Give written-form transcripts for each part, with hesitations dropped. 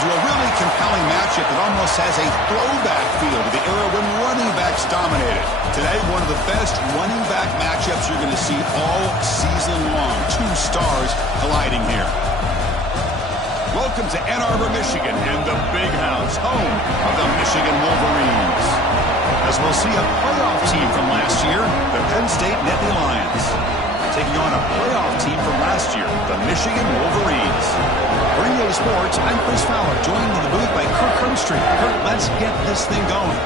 into a really compelling matchup that almost has a throwback feel to the era when running backs dominated. Today, one of the best running back matchups you're going to see all season long. Two stars colliding here. Welcome to Ann Arbor, Michigan, and the Big House, home of the Michigan Wolverines. As we'll see a playoff team from last year, the Penn State-Michigan Lions, taking on a playoff team from last year, the Michigan Wolverines. For EA Sports, I'm Chris Fowler, joined in the booth by Kirk Herbstreit. Kirk, let's get this thing going.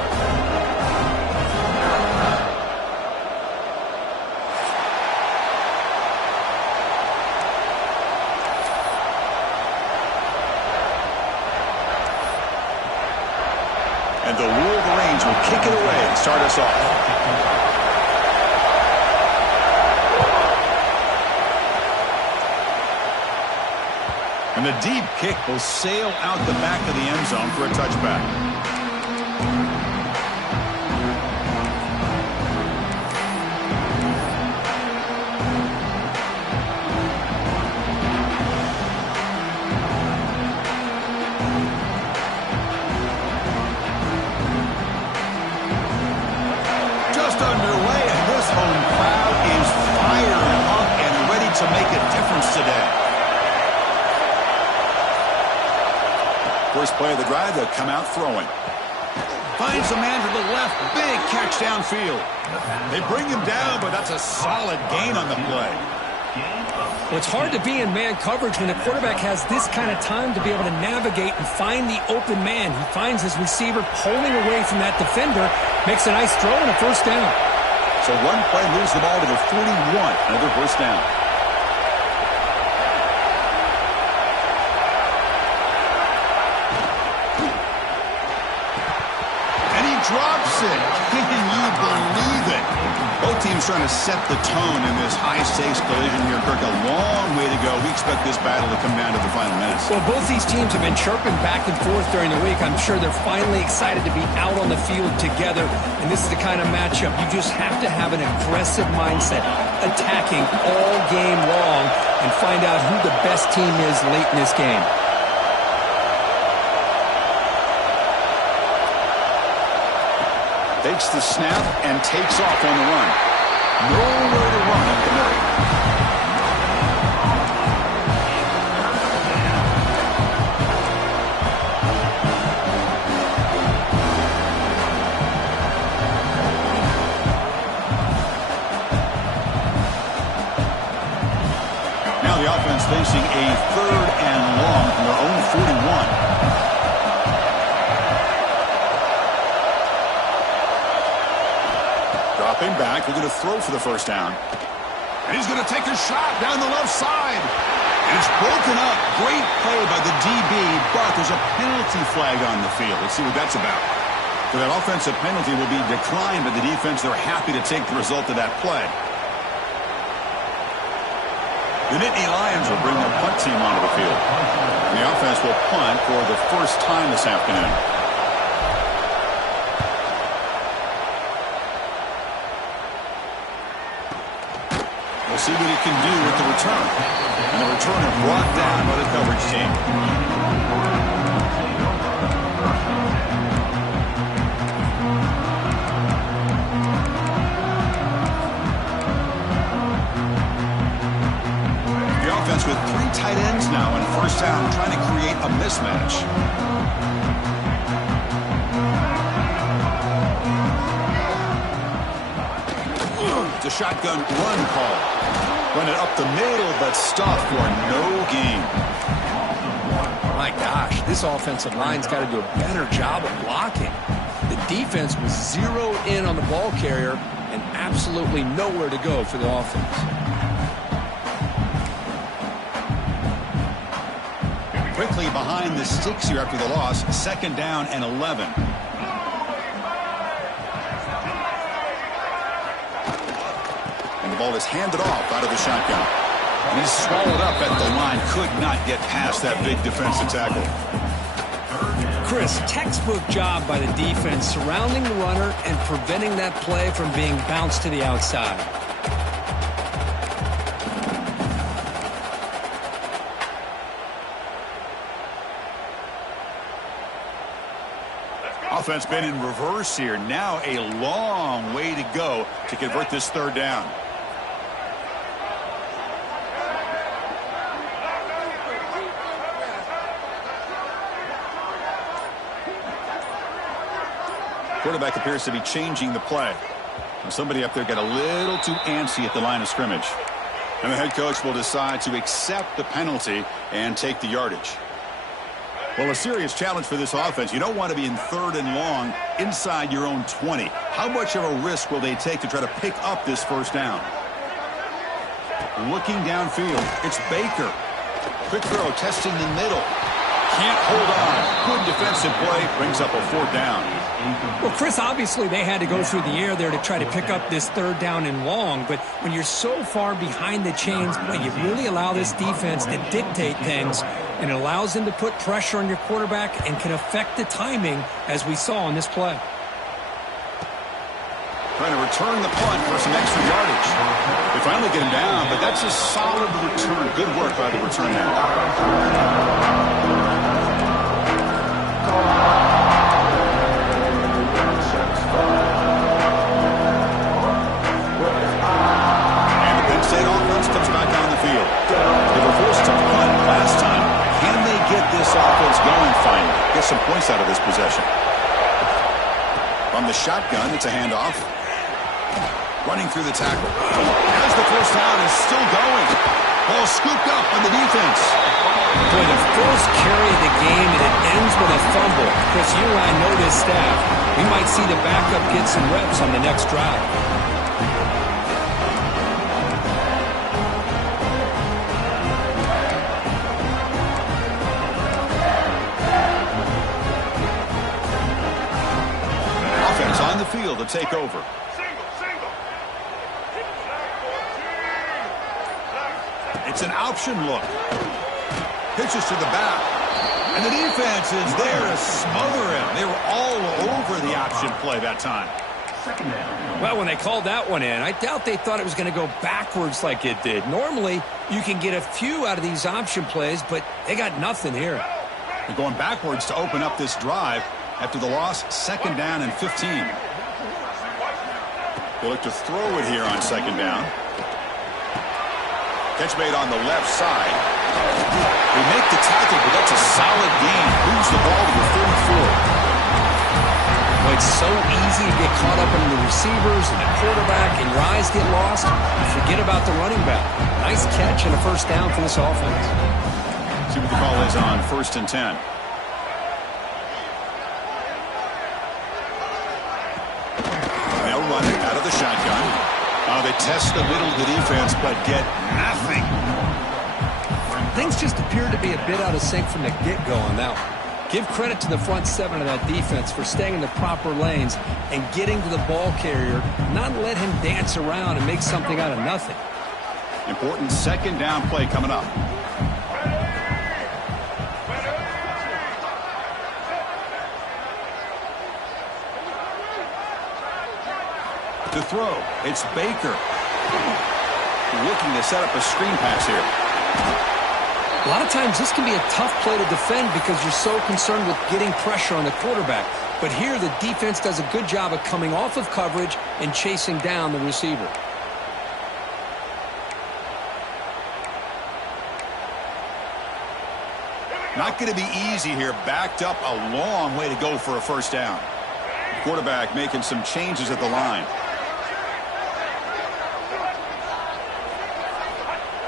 And the Wolverines will kick it away and start us off. And the deep kick will sail out the back of the end zone for a touchback. Just underway, and this home crowd is fired up and ready to make a difference today. First play of the drive, they'll come out throwing. Finds a man to the left. Big catch downfield. They bring him down, but that's a solid gain on the play. Well, it's hard to be in man coverage when the quarterback has this kind of time to be able to navigate and find the open man. He finds his receiver pulling away from that defender, makes a nice throw and a first down. So one play moves the ball to the 41. Another first down. Drops it. Can you believe it? Both teams trying to set the tone in this high-stakes collision here. Kirk, a long way to go. We expect this battle to come down to the final minutes. Well, both these teams have been chirping back and forth during the week. I'm sure they're finally excited to be out on the field together. And this is the kind of matchup you just have to have an aggressive mindset, attacking all game long, and find out who the best team is late in this game. Takes the snap and takes off on the run. Nowhere to run up the middle. Now the offense facing a 3rd and long from their own 41. Dropping back, we're going to throw for the first down. And he's going to take a shot down the left side. And it's broken up. Great play by the DB, but there's a penalty flag on the field. Let's see what that's about. So that offensive penalty will be declined by the defense. They're happy to take the result of that play. The Nittany Lions will bring their punt team onto the field. And the offense will punt for the first time this afternoon. We'll see what he can do with the return. And the returner brought down by the coverage team. The offense with 3 tight ends now in first down, trying to create a mismatch. The shotgun run call. Run it up the middle, but stuffed for no gain. My gosh, this offensive line's got to do a better job of blocking. The defense was zeroed in on the ball carrier and absolutely nowhere to go for the offense. Quickly behind the sticks here after the loss. 2nd down and 11. The ball is handed off out of the shotgun. And he's swallowed up at the line. Could not get past that big defensive tackle. Chris, textbook job by the defense surrounding the runner and preventing that play from being bounced to the outside. offense been in reverse here. Now a long way to go to convert this third down. Quarterback appears to be changing the play. Somebody up there got a little too antsy at the line of scrimmage. And the head coach will decide to accept the penalty and take the yardage. Well, a serious challenge for this offense. You don't want to be in third and long inside your own 20. How much of a risk will they take to try to pick up this first down? Looking downfield, it's Baker. Quick throw, testing the middle. Can't hold on. Good defensive play, brings up a fourth down. Well, Chris, obviously they had to go through the air there to try to pick up this third down and long, but when you're so far behind the chains, boy, you really allow this defense to dictate things, and it allows them to put pressure on your quarterback and can affect the timing, as we saw in this play. Trying to return the punt for some extra yardage. They finally get him down, but that's a solid return. Good work by the return man. And the Penn State offense comes back on the field. They were forced to punt last time. Can they get this offense going finally? Get some points out of this possession. From the shotgun, it's a handoff. Running through the tackle. As the first down is still going. Ball scooped up on the defense. Boy, the first carry of the game, and it ends with a fumble. Chris, you and I know this staff. We might see the backup get some reps on the next drive. Offense on the field to take over. It's an option look. Pitches to the back. And the defense is there to smother him. They were all over the option play that time. Well, when they called that one in, I doubt they thought it was going to go backwards like it did. Normally, you can get a few out of these option plays, but they got nothing here. They're going backwards to open up this drive after the loss, second down and 15. They look to throw it here on second down. Catch made on the left side. They make the tackle, but that's a solid gain. Moves the ball to the 34. Well, it's so easy to get caught up in the receivers and the quarterback, and your eyes get lost. You forget about the running back. Nice catch and a first down for this offense. See what the call is on 1st and 10. They'll run it out of the shotgun. They test the middle of the defense, but get nothing. Things just appear to be a bit out of sync from the get-go on that one. Give credit to the front seven of that defense for staying in the proper lanes and getting to the ball carrier, not let him dance around and make something out of nothing. Important second down play coming up. To throw, it's Baker. Looking to set up a screen pass here. A lot of times this can be a tough play to defend because you're so concerned with getting pressure on the quarterback. But here the defense does a good job of coming off of coverage and chasing down the receiver. Not going to be easy here. Backed up a long way to go for a first down. Quarterback making some changes at the line.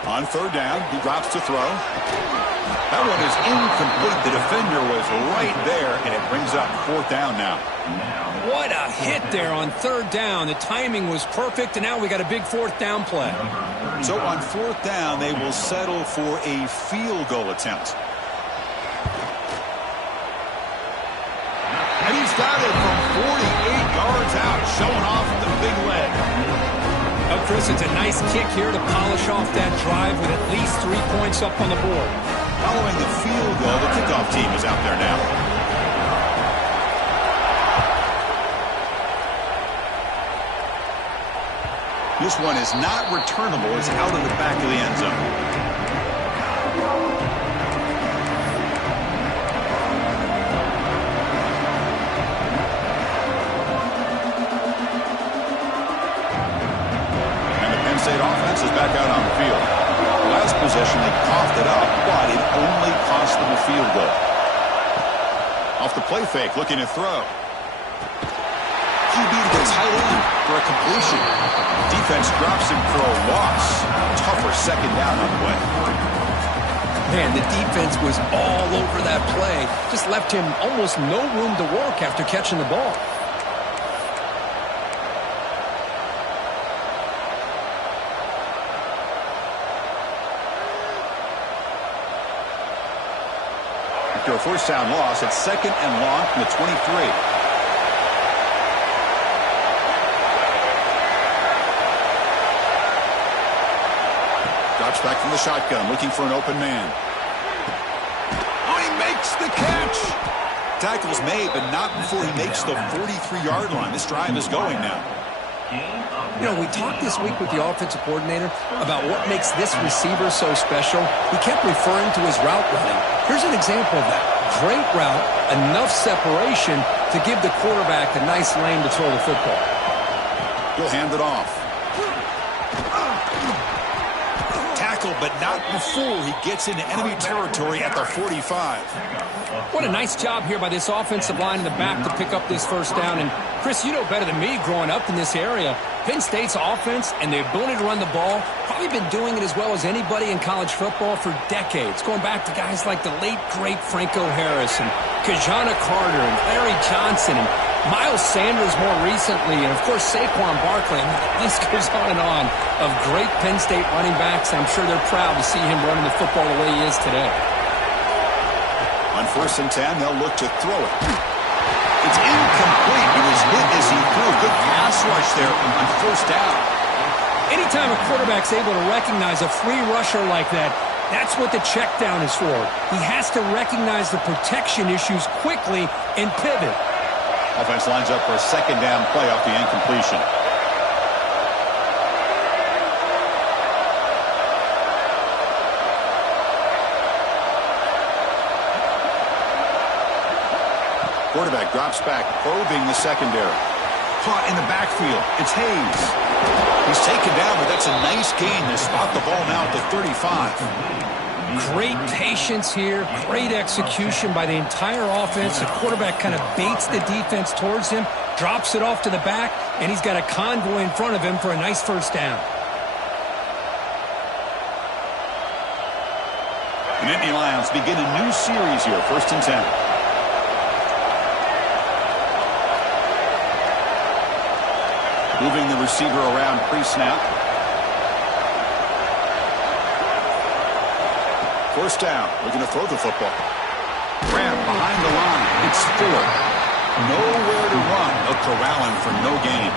On third down, he drops to throw. That one is incomplete. The defender was right there, and it brings up fourth down now. What a hit there on third down. The timing was perfect, and now we got a big fourth down play. So on fourth down, they will settle for a field goal attempt. And he's got it from 48 yards out, showing off the big leg. Oh, Chris, it's a nice kick here to polish off that drive with at least 3 points up on the board. Following the field goal, the kickoff team is out there now. This one is not returnable. It's out of the back of the end zone. field. Last possession, they coughed it up, but it only cost them a field goal. Off the play fake, looking to throw. QB to the tight end for a completion. Defense drops him for a loss. Tougher second down on the way. Man, the defense was all over that play. Just left him almost no room to work after catching the ball. After a first down loss, it's second and long from the 23. Drops back from the shotgun, looking for an open man. Oh, he makes the catch. Tackle's made, but not before he makes the 43-yard line. This drive is going now. You know, we talked this week with the offensive coordinator about what makes this receiver so special. He kept referring to his route running. Here's an example of that. Great route, enough separation to give the quarterback a nice lane to throw the football. He'll hand it off. But not before he gets into enemy territory at the 45. What a nice job here by this offensive line in the back to pick up this first down. And, Chris, you know better than me growing up in this area, Penn State's offense and the ability to run the ball, probably been doing it as well as anybody in college football for decades, going back to guys like the late, great Franco Harris and Kajana Carter and Larry Johnson and Miles Sanders more recently, and, of course, Saquon Barkley. I mean, the list goes on of great Penn State running backs. I'm sure they're proud to see him running the football the way he is today. On 1st and 10, they'll look to throw it. It's incomplete. He was hit as he threw. Good pass rush there on 1st down. Anytime a quarterback's able to recognize a free rusher like that, that's what the check down is for. He has to recognize the protection issues quickly and pivot. Offense lines up for a second down play off the incompletion. Quarterback drops back, probing the secondary. Caught in the backfield. It's Hayes. He's taken down, but that's a nice gain to spot the ball now at the 35. Great patience here, great execution by the entire offense. The quarterback kind of baits the defense towards him, drops it off to the back, and he's got a convoy in front of him for a nice first down. The Nittany Lions begin a new series here, 1st and 10. Moving the receiver around pre-snap. 1st down, looking to throw the football. Grab behind the line. It's Fuller. Nowhere to run. They'll corral him for no gain.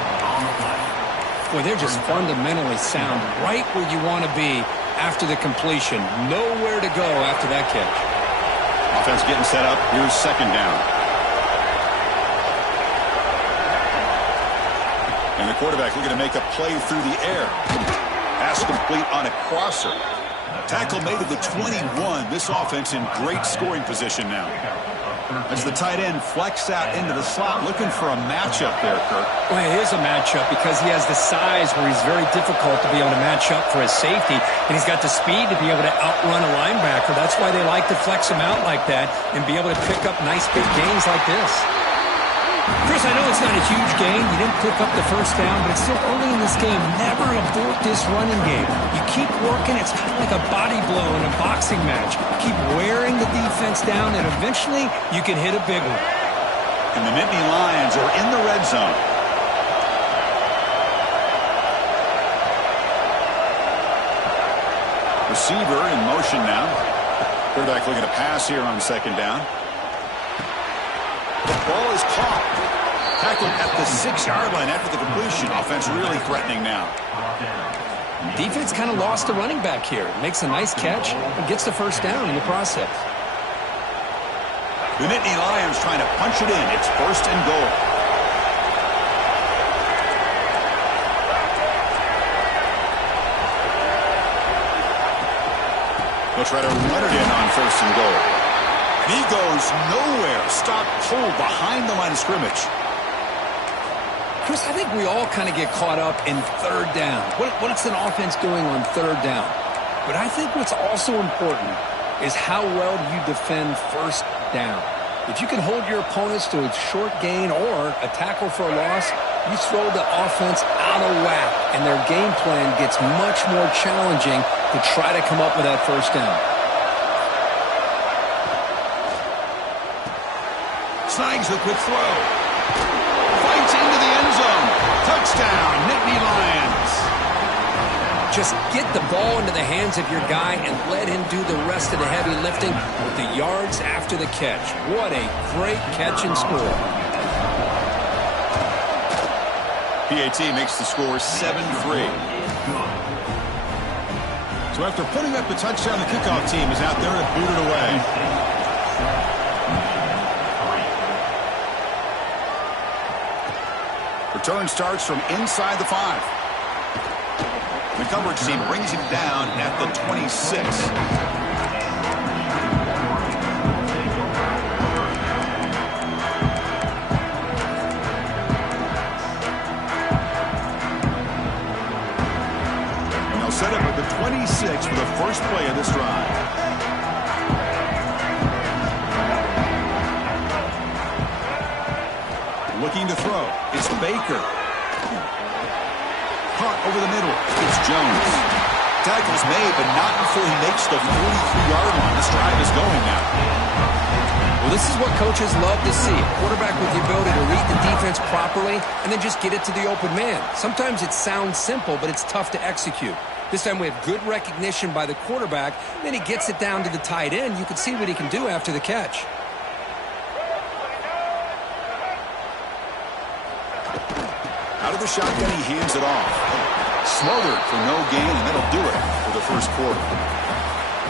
Boy, they're just fundamentally sound, right where you want to be after the completion. Nowhere to go after that catch. Offense getting set up. Here's 2nd down. And the quarterback looking to make a play through the air. Pass complete on a crosser. Tackle made at the 21. This offense in great scoring position now. As the tight end flex out into the slot, looking for a matchup there, Kirk. Well, it is a matchup because he has the size where he's very difficult to be able to match up for his safety, and he's got the speed to be able to outrun a linebacker. That's why they like to flex him out like that and be able to pick up nice big gains like this. Chris, I know it's not a huge gain. You didn't pick up the first down, but it's still early in this game. Never abort this running game. You keep working. It's kind of like a body blow in a boxing match. Keep wearing the defense down, and eventually you can hit a big one. And the Nittany Lions are in the red zone. Receiver in motion now. Quarterback looking to pass here on 2nd down. The ball is caught. Tackled at the 6-yard line after the completion. Offense really threatening now. Defense kind of lost the running back here. Makes a nice catch and gets the first down in the process. The Nittany Lions trying to punch it in. It's 1st and goal. They'll try to run it in on 1st and goal. And he goes nowhere. Stopped cold behind the line of scrimmage. Chris, I think we all kind of get caught up in third down. What's an offense doing on third down? But I think what's also important is how well you defend first down. If you can hold your opponents to a short gain or a tackle for a loss, you throw the offense out of whack, and their game plan gets much more challenging to try to come up with that first down. Snags the quick throw. Fights into the end zone. Touchdown, Nittany Lions. Just get the ball into the hands of your guy and let him do the rest of the heavy lifting with the yards after the catch. What a great catch and score. PAT makes the score 7-3. So after putting up the touchdown, the kickoff team is out there to boot it away. Return starts from inside the 5. The coverage team brings him down at the 26. And they'll set up at the 26 for the first play of this drive. Looking to throw. It's Baker. Caught over the middle. It's Jones. Tackle's made, but not before he makes the 43-yard line. This drive is going now. Well, this is what coaches love to see. A quarterback with the ability to read the defense properly and then just get it to the open man. Sometimes it sounds simple, but it's tough to execute. This time we have good recognition by the quarterback. Then he gets it down to the tight end. You can see what he can do after the catch. Out of the shotgun, he hands it off. Smothered for no gain, and that'll do it for the first quarter.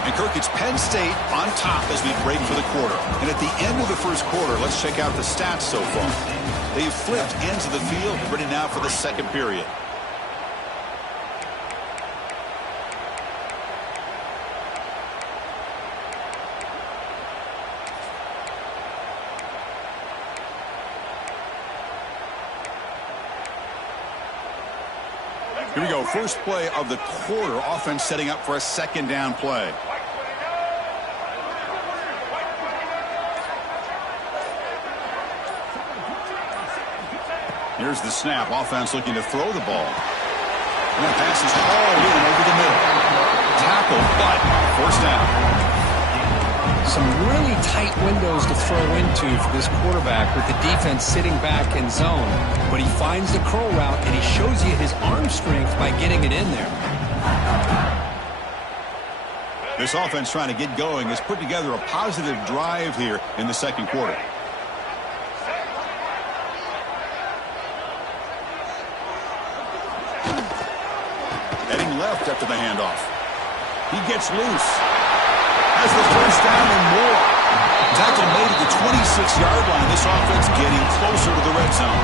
And Kirk, it's Penn State on top as we break for the quarter. And at the end of the first quarter, let's check out the stats so far. They've flipped ends of the field, ready now for the second period. Here we go, first play of the quarter. Offense setting up for a second down play. Here's the snap. Offense looking to throw the ball. And that pass is hauled in over the middle. Tackle, but first down. Some really tight windows to throw into for this quarterback with the defense sitting back in zone. But he finds the curl route, and he shows you his arm strength by getting it in there. This offense trying to get going has put together a positive drive here in the second quarter. Heading left after the handoff. He gets loose. Has the first down and more. Tackle made at the 26-yard line. This offense getting closer to the red zone.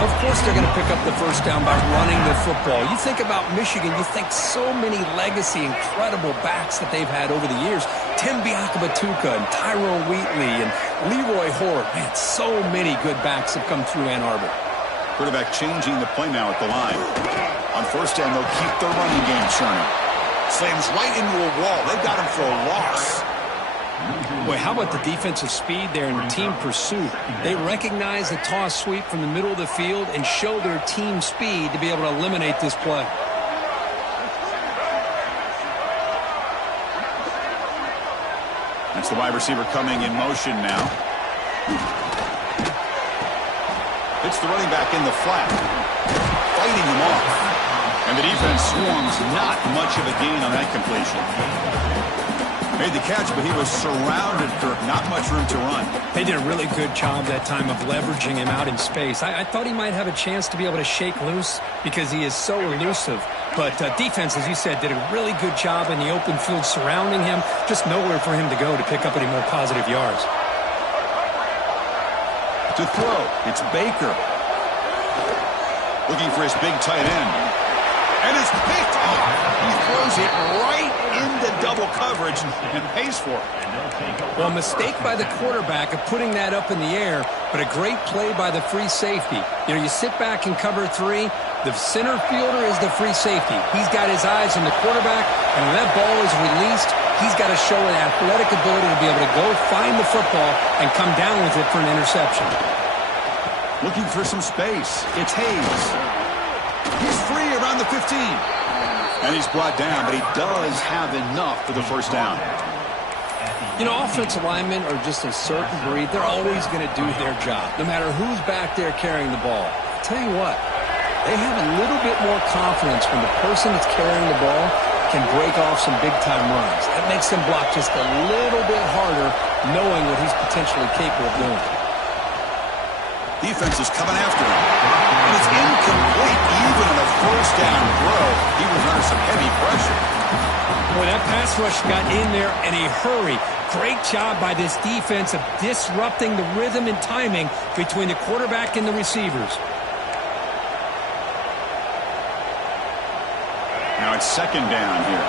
Of course they're going to pick up the first down by running the football. You think about Michigan, you think so many legacy, incredible backs that they've had over the years. Tim Biakabatuka and Tyrone Wheatley and Leroy Horde. Man, so many good backs have come through Ann Arbor. Quarterback changing the play now at the line. On first down, they'll keep their running game churning. Slams right into a wall. They've got him for a loss. Boy, how about the defensive speed there in team pursuit? They recognize the toss sweep from the middle of the field and show their team speed to be able to eliminate this play. That's the wide receiver coming in motion now. Hits the running back in the flat. Fighting him off. And the defense swarms, not much of a gain on that completion. Made the catch, but he was surrounded, Kirk. Not much room to run. They did a really good job that time of leveraging him out in space. I thought he might have a chance to be able to shake loose because he is so elusive. But defense, as you said, did a really good job in the open field surrounding him. Just nowhere for him to go to pick up any more positive yards. To throw, it's Baker. Looking for his big tight end. And it's picked off. He throws it right into double coverage. coverage and pays for it. Well, a mistake by the quarterback of putting that up in the air, but a great play by the free safety. You know, you sit back in cover 3, the center fielder is the free safety. He's got his eyes on the quarterback, and when that ball is released, he's got to show an athletic ability to be able to go find the football and come down with it for an interception. Looking for some space. It's Hayes. He's free around the 15. And he's brought down, but he does have enough for the first down. You know, offensive linemen are just a certain breed. They're always going to do their job, no matter who's back there carrying the ball. I'll tell you what, they have a little bit more confidence when the person that's carrying the ball can break off some big-time runs. That makes them block just a little bit harder, knowing what he's potentially capable of doing. Defense is coming after him. And it's incomplete. Even on a first down throw, he was under some heavy pressure. Boy, that pass rush got in there in a hurry. Great job by this defense of disrupting the rhythm and timing between the quarterback and the receivers. Now it's second down here.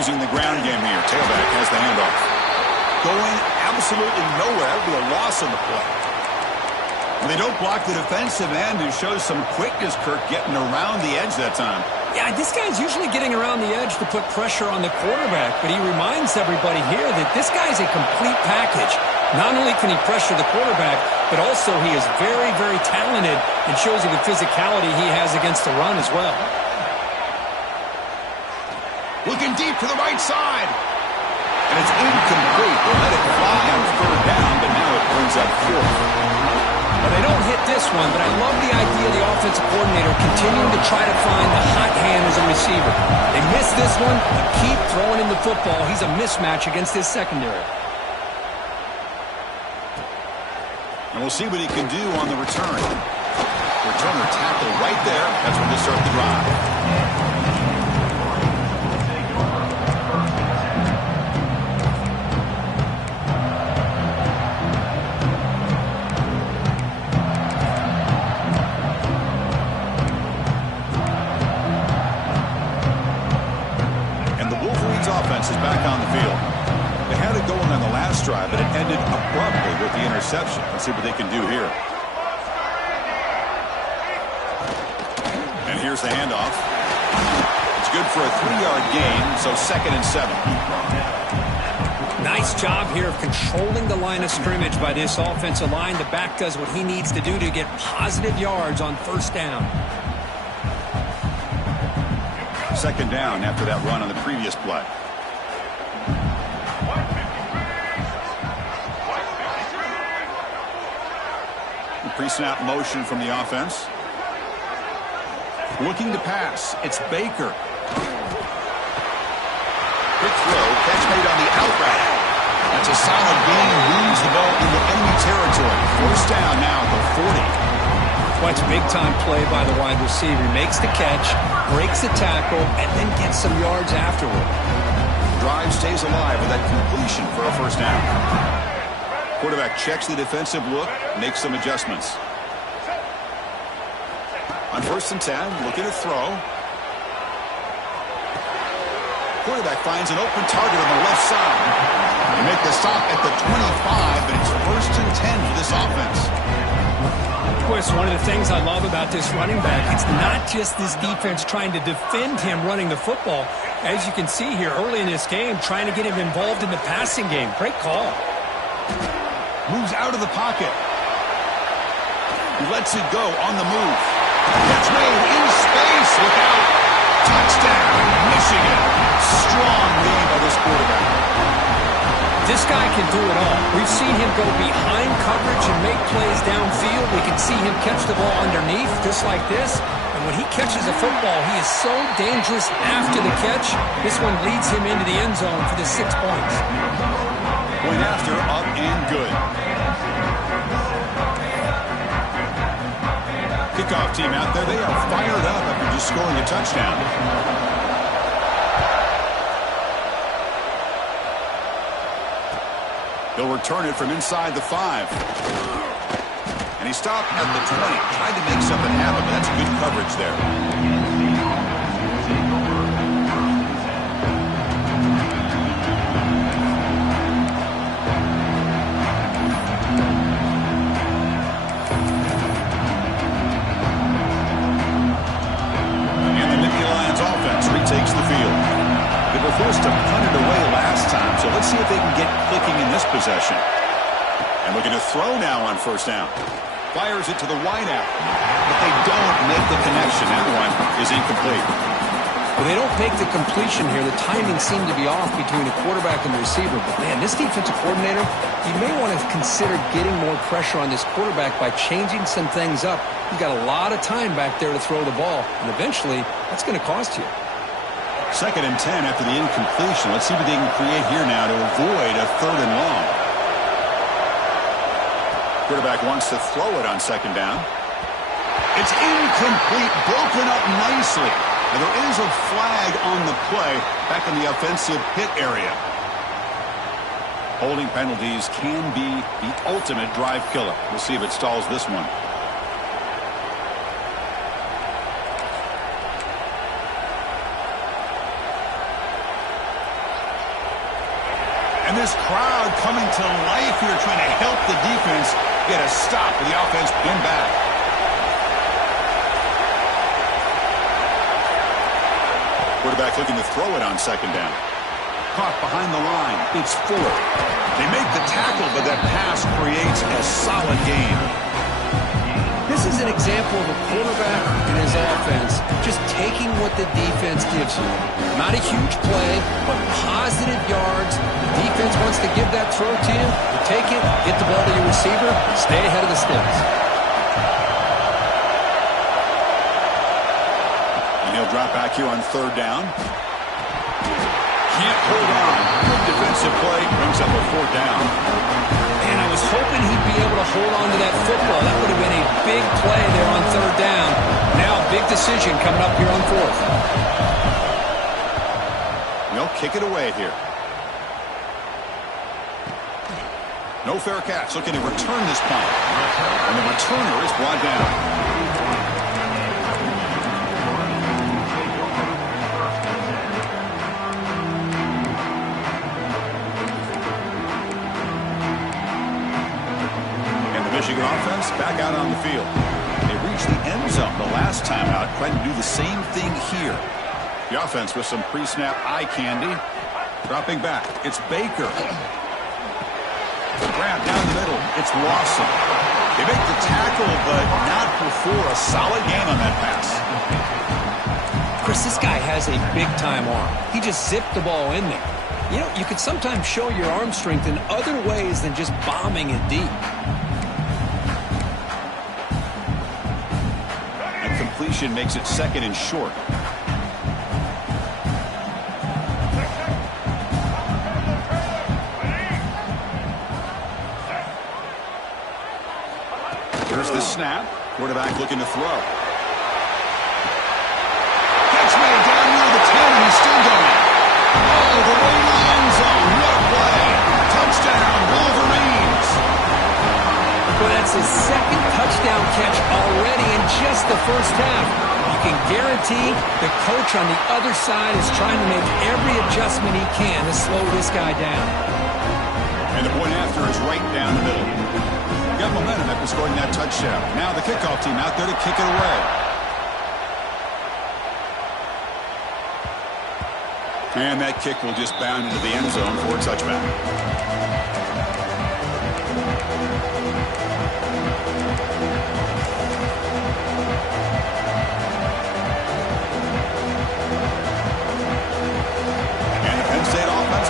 Using the ground game here. Tailback has the handoff. Going absolutely nowhere. That would be a loss on the play. When they don't block the defensive end, it shows some quickness, Kirk, getting around the edge that time. Yeah, this guy's usually getting around the edge to put pressure on the quarterback, but he reminds everybody here that this guy's a complete package. Not only can he pressure the quarterback, but also he is very, very talented and shows you the physicality he has against the run as well. Looking deep to the right side. And it's incomplete. They let it fly on third down, but now it brings up fourth. Well, they don't hit this one, but I love the idea of the offensive coordinator continuing to try to find the hot hand as a receiver. They miss this one, but keep throwing in the football. He's a mismatch against his secondary. And we'll see what he can do on the return. Returner tackle right there. That's when they start the drive. Is back on the field. They had it going on the last drive, but it ended abruptly with the interception. Let's see what they can do here. And here's the handoff. It's good for a 3-yard gain, so 2nd and 7. Nice job here of controlling the line of scrimmage by this offensive line. The back does what he needs to do to get positive yards on first down. 2nd down after that run on the previous play. Pre-snap motion from the offense. Looking to pass. It's Baker. Quick throw. Catch made on the out route. That's a solid gain. Moves the ball into enemy territory. First down now at the 40. Watch big-time play by the wide receiver. Makes the catch, breaks the tackle, and then gets some yards afterward. Drive stays alive with that completion for a first down. Quarterback checks the defensive look, makes some adjustments. On 1st and 10, looking to throw. Quarterback finds an open target on the left side. They make the stop at the 25, but it's 1st and 10 for this offense. Of course, one of the things I love about this running back, it's not just this defense trying to defend him running the football. As you can see here early in this game, trying to get him involved in the passing game. Great call. Moves out of the pocket. He lets it go on the move. Catch made in space. Look out. Touchdown, Michigan. Strong lead by this quarterback. This guy can do it all. We've seen him go behind coverage and make plays downfield. We can see him catch the ball underneath, just like this. And when he catches a football, he is so dangerous after the catch. This one leads him into the end zone for the 6 points. Point after, up and good. Kickoff team out there, they are fired up after just scoring a touchdown. He'll return it from inside the 5. And he stopped at the 20. Tried to make something happen, but that's good coverage there. And the Nittany Lions offense retakes the field. They were forced to punt it away last time, so let's see if they can get clicking in this possession. And looking to throw now on first down. Fires it to the wideout, but they don't make the connection. That one is incomplete. Well, they don't make the completion here. The timing seemed to be off between the quarterback and the receiver. But, man, this defensive coordinator, you may want to consider getting more pressure on this quarterback by changing some things up. He's got a lot of time back there to throw the ball, and eventually that's going to cost you. 2nd and 10 after the incompletion. Let's see what they can create here now to avoid a 3rd and long. Quarterback wants to throw it on 2nd down. It's incomplete, broken up nicely. And there is a flag on the play back in the offensive pit area. Holding penalties can be the ultimate drive killer. We'll see if it stalls this one. And this crowd coming to life here, trying to help the defense get a stop with the offense pinned back. Quarterback looking to throw it on 2nd down. Caught behind the line. It's 4th. They make the tackle, but that pass creates a solid gain. This is an example of a quarterback and his offense just taking what the defense gives you. Not a huge play, but positive yards. The defense wants to give that throw to you. You take it, get the ball to your receiver, stay ahead of the sticks. And he'll drop back here on 3rd down. Can't hold on. Good defensive play brings up a 4th down. And I was hoping he'd be able to hold on to that football. That would have been a big play there on 3rd down. Now big decision coming up here on 4th. They'll kick it away here. No fair catch. Looking to return this punt. And the returner is brought down. Michigan offense back out on the field. They reached the end zone the last time out, trying to do the same thing here. The offense with some pre-snap eye candy. Dropping back. It's Baker. Grab down the middle. It's Lawson. They make the tackle, but not before a solid gain on that pass. Chris, this guy has a big-time arm. He just zipped the ball in there. You know, you could sometimes show your arm strength in other ways than just bombing it deep. Completion makes it 2nd and short. Here's the snap. Quarterback looking to throw. Catch made down near the 10, and he's still going. Oh, the way to the end zone. What a play. Touchdown, Wolverines. Well, that's his 2nd touchdown catch already in just the first half. You can guarantee the coach on the other side is trying to make every adjustment he can to slow this guy down. And the point after is right down the middle. Got momentum after scoring that touchdown. Now the kickoff team out there to kick it away. And that kick will just bound into the end zone for a touchback.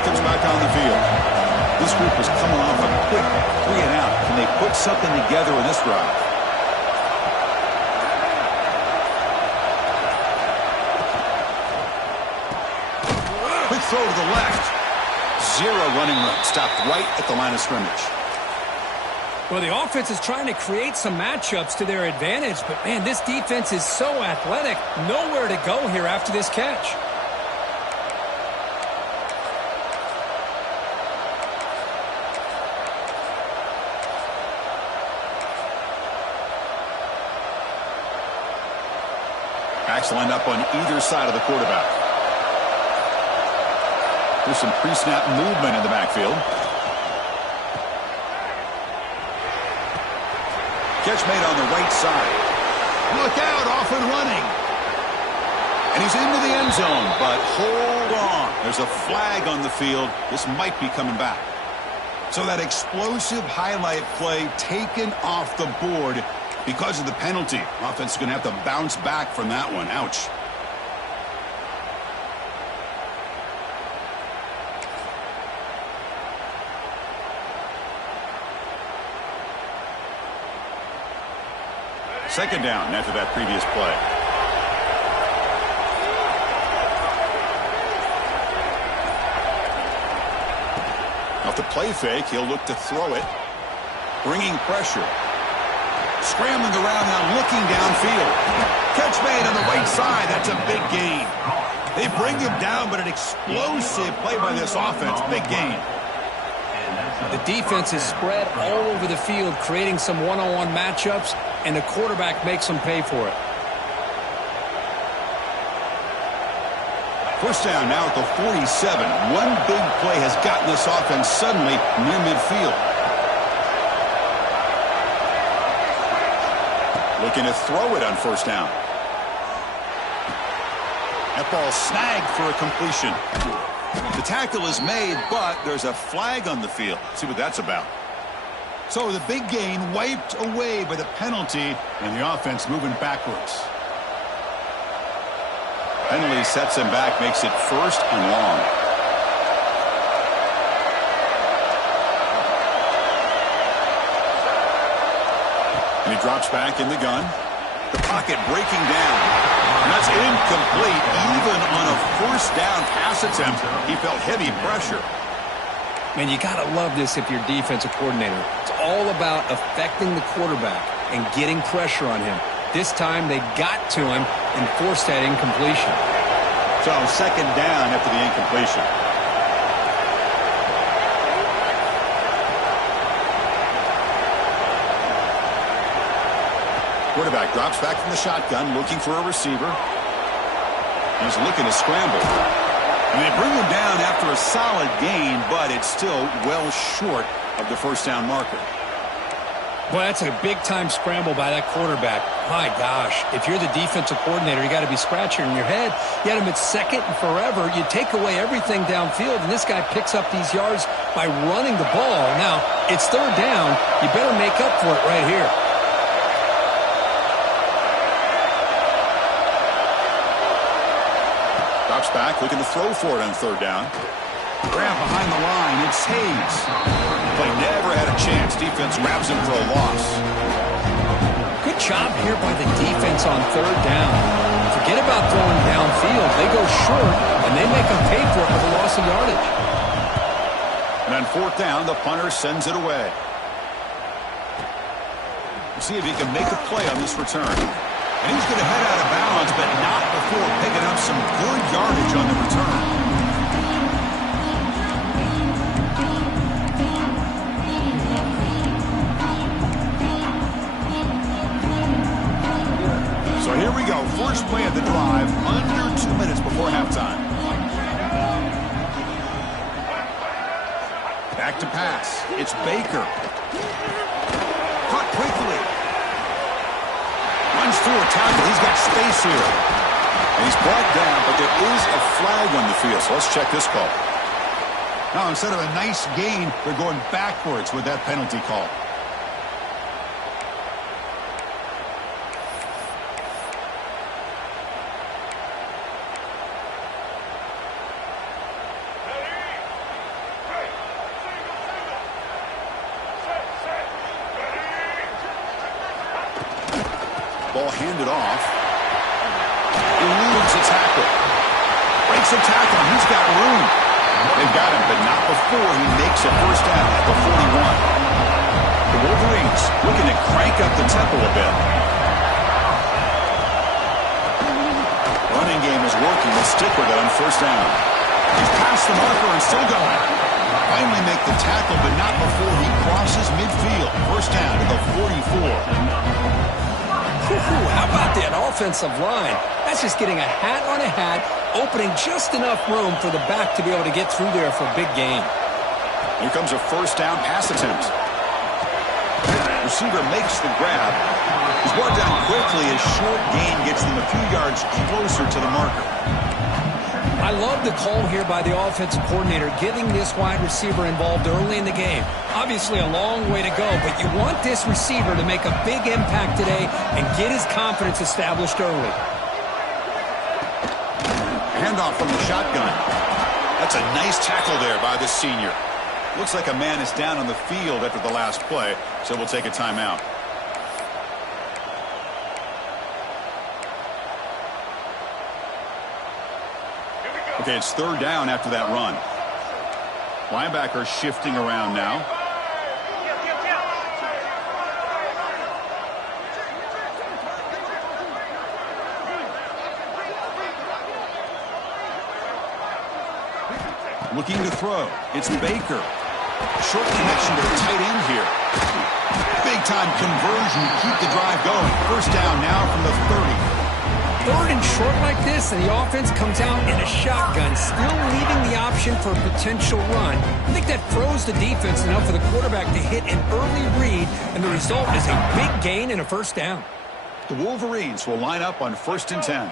Comes back on the field. This group is coming off a quick 3-and-out. Can they put something together in this drive? Quick throw to the left. 0 running room. Stopped right at the line of scrimmage. Well, the offense is trying to create some matchups to their advantage, but, man, this defense is so athletic. Nowhere to go here after this catch. backs lined up on either side of the quarterback. There's some pre-snap movement in the backfield. Catch made on the right side. Look out, off and running. And he's into the end zone, but hold on. There's a flag on the field. This might be coming back. So that explosive highlight play taken off the board because of the penalty. Offense is going to have to bounce back from that one. Ouch. Second down after that previous play. Off the play fake, he'll look to throw it. Bringing pressure. Scrambling around now, looking downfield. Catch made on the right side. That's a big gain. They bring him down, but an explosive play by this offense. Big gain. The defense is spread all over the field, creating some one-on-one matchups, and the quarterback makes them pay for it. First down now at the 47. One big play has gotten this offense suddenly near midfield. Looking to throw it on first down. That ball snagged for a completion. The tackle is made, but there's a flag on the field. See what that's about. So the big gain wiped away by the penalty, and the offense moving backwards. Penalty sets him back, makes it first and long. And he drops back in the gun. The pocket breaking down. And that's incomplete. Even on a first down pass attempt, he felt heavy pressure. Man, you got to love this if you're defensive coordinator. It's all about affecting the quarterback and getting pressure on him. This time they got to him and forced that incompletion. So second down after the incompletion. Quarterback drops back from the shotgun, looking for a receiver. He's looking to scramble. And they bring him down after a solid gain, but it's still well short of the first down marker. Well, that's a big-time scramble by that quarterback. My gosh, if you're the defensive coordinator, you got to be scratching your head. You had him at second and forever. You take away everything downfield, and this guy picks up these yards by running the ball. Now, it's third down. You better make up for it right here. Drops back, looking to throw for it on third down. Grab behind the line. It's Hayes. Play never had a chance. Defense grabs him for a loss. Good job here by the defense on third down. Forget about throwing downfield. They go short, and they make them pay for it with a loss of yardage. And on fourth down, the punter sends it away. We'll see if he can make a play on this return. And he's going to head out of bounds, but not before picking up some good yardage on the return. So here we go. First play of the drive, under 2 minutes before halftime. Back to pass. It's Baker. Caught quickly. Runs through a tackle. He's got space here. And he's brought down, but there is a flag on the field. So let's check this call. Now, instead of a nice gain, they're going backwards with that penalty call. Ball handed off. Eludes a tackle. Breaks a tackle. He's got room. They've got him, but not before he makes a first down at the 41. The Wolverines looking to crank up the tempo a bit. Running game is working. They'll stick with it on first down. He's past the marker and still going. Finally make the tackle, but not before he crosses midfield. First down to the 44. How about that offensive line? That's just getting a hat on a hat, opening just enough room for the back to be able to get through there for a big gain. Here comes a first down pass attempt. Receiver makes the grab. He's brought down quickly as short gain gets them a few yards closer to the marker. I love the call here by the offensive coordinator, getting this wide receiver involved early in the game. Obviously a long way to go, but you want this receiver to make a big impact today and get his confidence established early. Handoff from the shotgun. That's a nice tackle there by the senior. Looks like a man is down on the field after the last play, so we'll take a timeout. Okay, it's third down after that run. Linebacker shifting around now. Looking to throw. It's Baker. Short connection to the tight end here. Big time conversion to keep the drive going. First down now from the 30. Third and short like this, and the offense comes out in a shotgun, still leaving the option for a potential run. I think that throws the defense enough for the quarterback to hit an early read, and the result is a big gain and a first down. The Wolverines will line up on 1st and 10.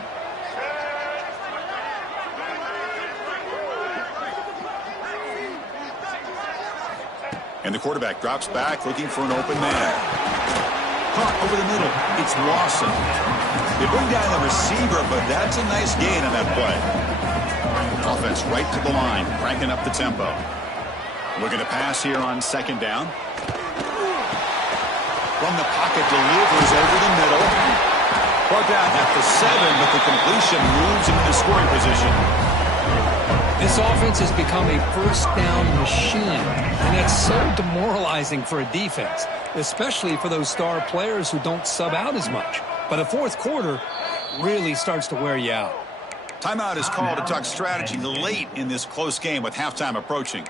And the quarterback drops back looking for an open man. Caught over the middle. It's Lawson. They bring down the receiver, but that's a nice gain on that play. Offense right to the line, cranking up the tempo. Looking to pass here on 2nd down. From the pocket, delivers over the middle. Brought down at the 7, but the completion moves into the scoring position. This offense has become a first down machine, and that's so demoralizing for a defense, especially for those star players who don't sub out as much. But the fourth quarter really starts to wear you out. Timeout is called to talk strategy late in this close game with halftime approaching.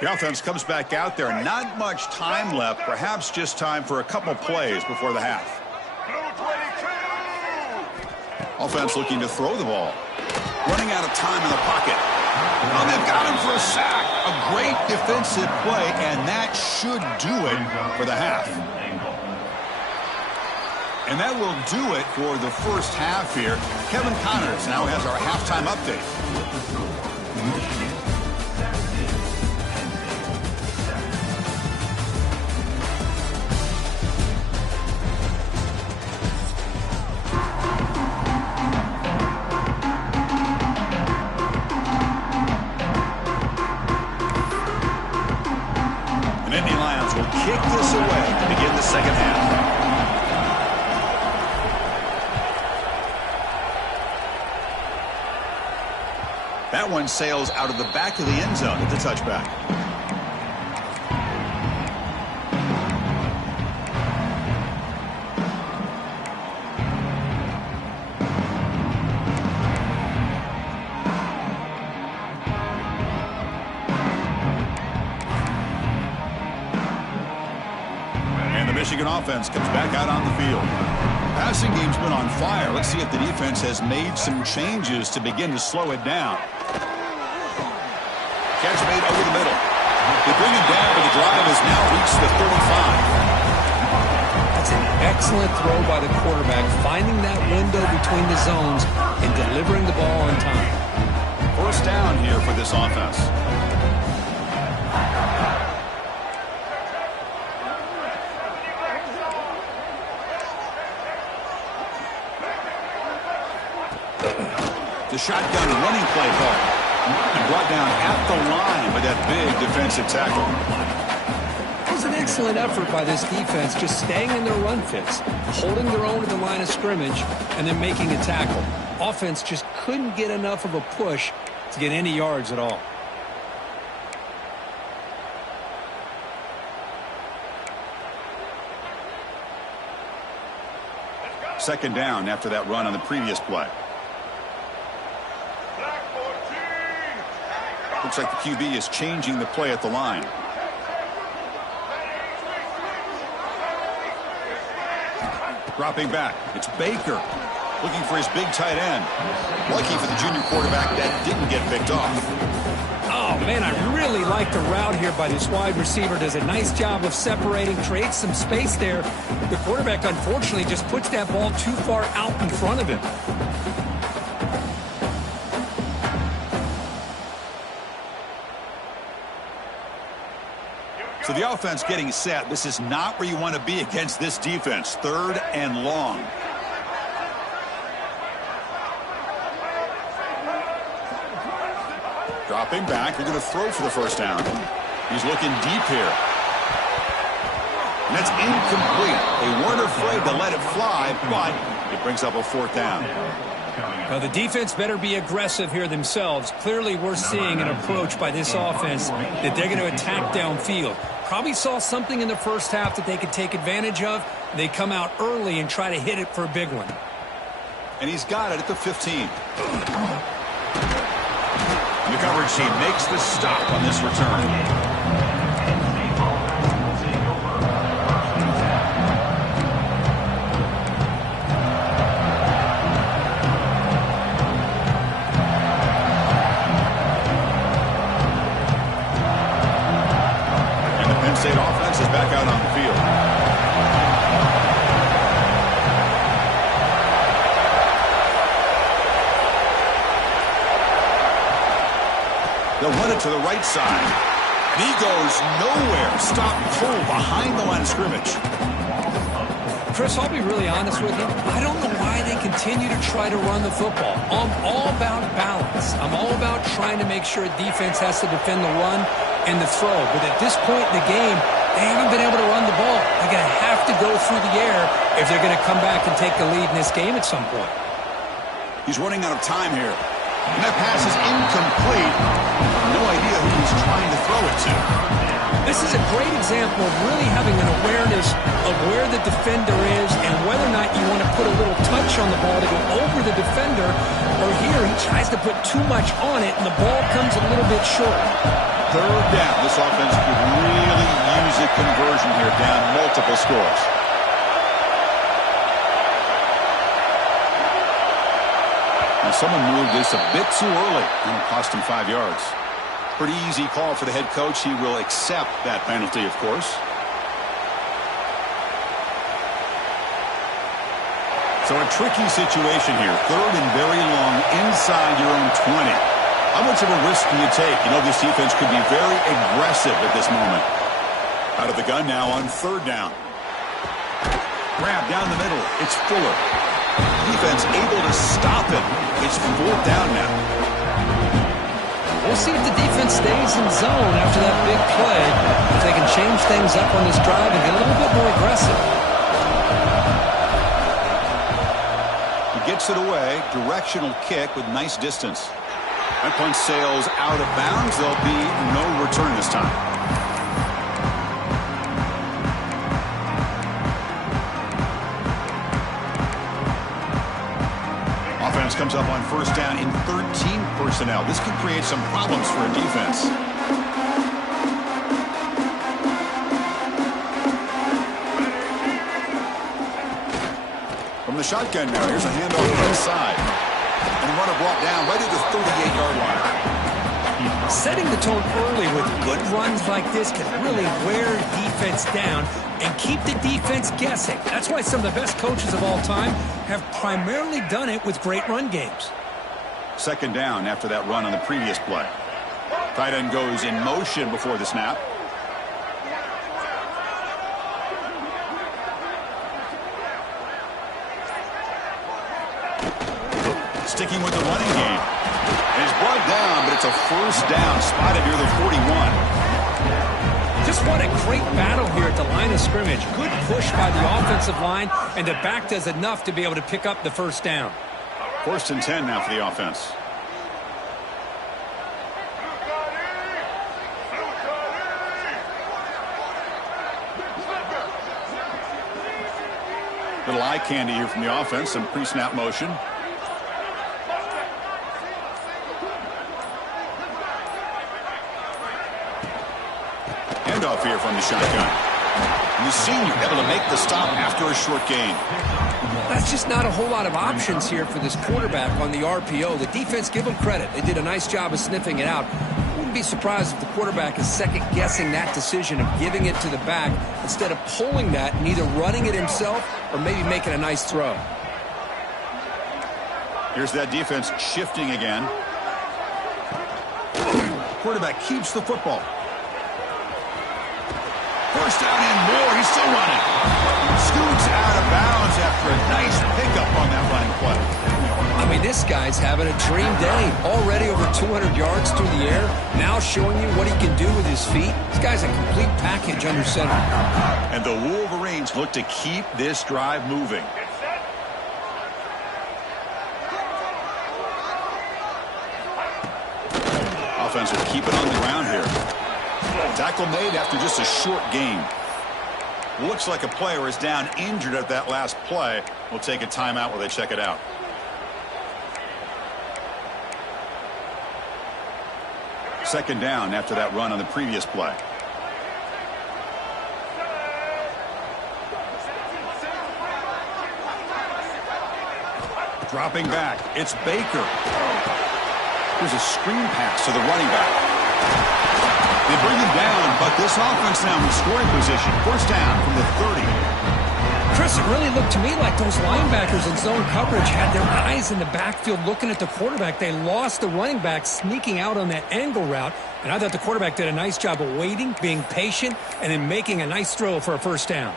The offense comes back out there. Not much time left. Perhaps just time for a couple plays before the half. Offense looking to throw the ball. Running out of time in the pocket. Oh, they've got him for a sack. A great defensive play, and that should do it for the half. And that will do it for the first half here. Kevin Connors now has our halftime update. Kick this away to begin the second half. That one sails out of the back of the end zone at the touchback. Michigan offense comes back out on the field. Passing game's been on fire. Let's see if the defense has made some changes to begin to slow it down. Catch made over the middle. They bring it down, but the drive has now reached the 35. That's an excellent throw by the quarterback, finding that window between the zones and delivering the ball on time. First down here for this offense. The shotgun running play call. And brought down at the line with that big defensive tackle. It was an excellent effort by this defense, just staying in their run fits, holding their own at the line of scrimmage, and then making a tackle. Offense just couldn't get enough of a push to get any yards at all. Second down after that run on the previous play. Looks like the QB is changing the play at the line. Dropping back. It's Baker looking for his big tight end. Lucky for the junior quarterback that didn't get picked off. Oh, man, I really like the route here by this wide receiver. Does a nice job of separating, creates some space there. The quarterback, unfortunately, just puts that ball too far out in front of him. So the offense getting set. This is not where you want to be against this defense. 3rd and long. Dropping back. They're going to throw for the first down. He's looking deep here. And that's incomplete. They weren't afraid to let it fly, but it brings up a 4th down. Well, the defense better be aggressive here themselves. Clearly, we're seeing an approach by this offense that they're going to attack downfield. Probably saw something in the first half that they could take advantage of. They come out early and try to hit it for a big one. And he's got it at the 15. The coverage team makes the stop on this return. State offense is back out on the field. They'll run it to the right side. And he goes nowhere. Stop pull behind the line of scrimmage. Chris, I'll be really honest with you. I don't know why they continue to try to run the football. I'm all about balance. I'm all about trying to make sure defense has to defend the run and the throw. But at this point in the game, they haven't been able to run the ball. They're going to have to go through the air if they're going to come back and take the lead in this game at some point. He's running out of time here. And that pass is incomplete. No idea who he's trying to throw it to. This is a great example of really having an awareness of where the defender is and whether or not you want to put a little touch on the ball to go over the defender, or here he tries to put too much on it and the ball comes a little bit short. 3rd down. This offense could really use a conversion here, down multiple scores. Now someone moved this a bit too early, and it cost him 5 yards. Pretty easy call for the head coach. He will accept that penalty, of course. So a tricky situation here. 3rd and very long inside your own 20. How much of a risk can you take? You know, this defense could be very aggressive at this moment. Out of the gun now on 3rd down. Grab down the middle. It's Fuller. Defense able to stop it. It's 4th down now. We'll see if the defense stays in zone after that big play. If they can change things up on this drive and get a little bit more aggressive. He gets it away. Directional kick with nice distance. That punt sails out of bounds. There'll be no return this time. Offense comes up on 1st down in 13 personnel. This can create some problems for a defense. From the shotgun now, here's a handoff inside. And runner brought down right at the 38-yard line. Setting the tone early with good runs like this can really wear defense down and keep the defense guessing. That's why some of the best coaches of all time have primarily done it with great run games. 2nd down after that run on the previous play. Tight end goes in motion before the snap. Sticking with the running game. And he's brought down, but it's a 1st down spotted near the 41. Just what a great battle here at the line of scrimmage. Good push by the offensive line, and the back does enough to be able to pick up the 1st down. 1st and 10 now for the offense. Little eye candy here from the offense. Some pre-snap motion. from the shotgun. And the senior able to make the stop after a short gain. That's just not a whole lot of options here for this quarterback on the RPO. The defense, give them credit. They did a nice job of sniffing it out. Wouldn't be surprised if the quarterback is second-guessing that decision of giving it to the back instead of pulling that and either running it himself or maybe making a nice throw. Here's that defense shifting again. Quarterback keeps the football. First down and more. He's still running. Scoots out of bounds after a nice pickup on that running play. I mean, this guy's having a dream day. Already over 200 yards through the air. Now showing you what he can do with his feet. This guy's a complete package under center. And the Wolverines look to keep this drive moving. Offense will keep it on the ground here. Tackle made after just a short gain. Looks like a player is down injured at that last play. We'll take a timeout while they check it out. Second down after that run on the previous play. Dropping back. It's Baker. There's a screen pass to the running back. They bring him down, but this offense now in scoring position. First down from the 30. Chris, it really looked to me like those linebackers in zone coverage had their eyes in the backfield looking at the quarterback. They lost the running back sneaking out on that angle route, and I thought the quarterback did a nice job of waiting, being patient, and then making a nice throw for a first down.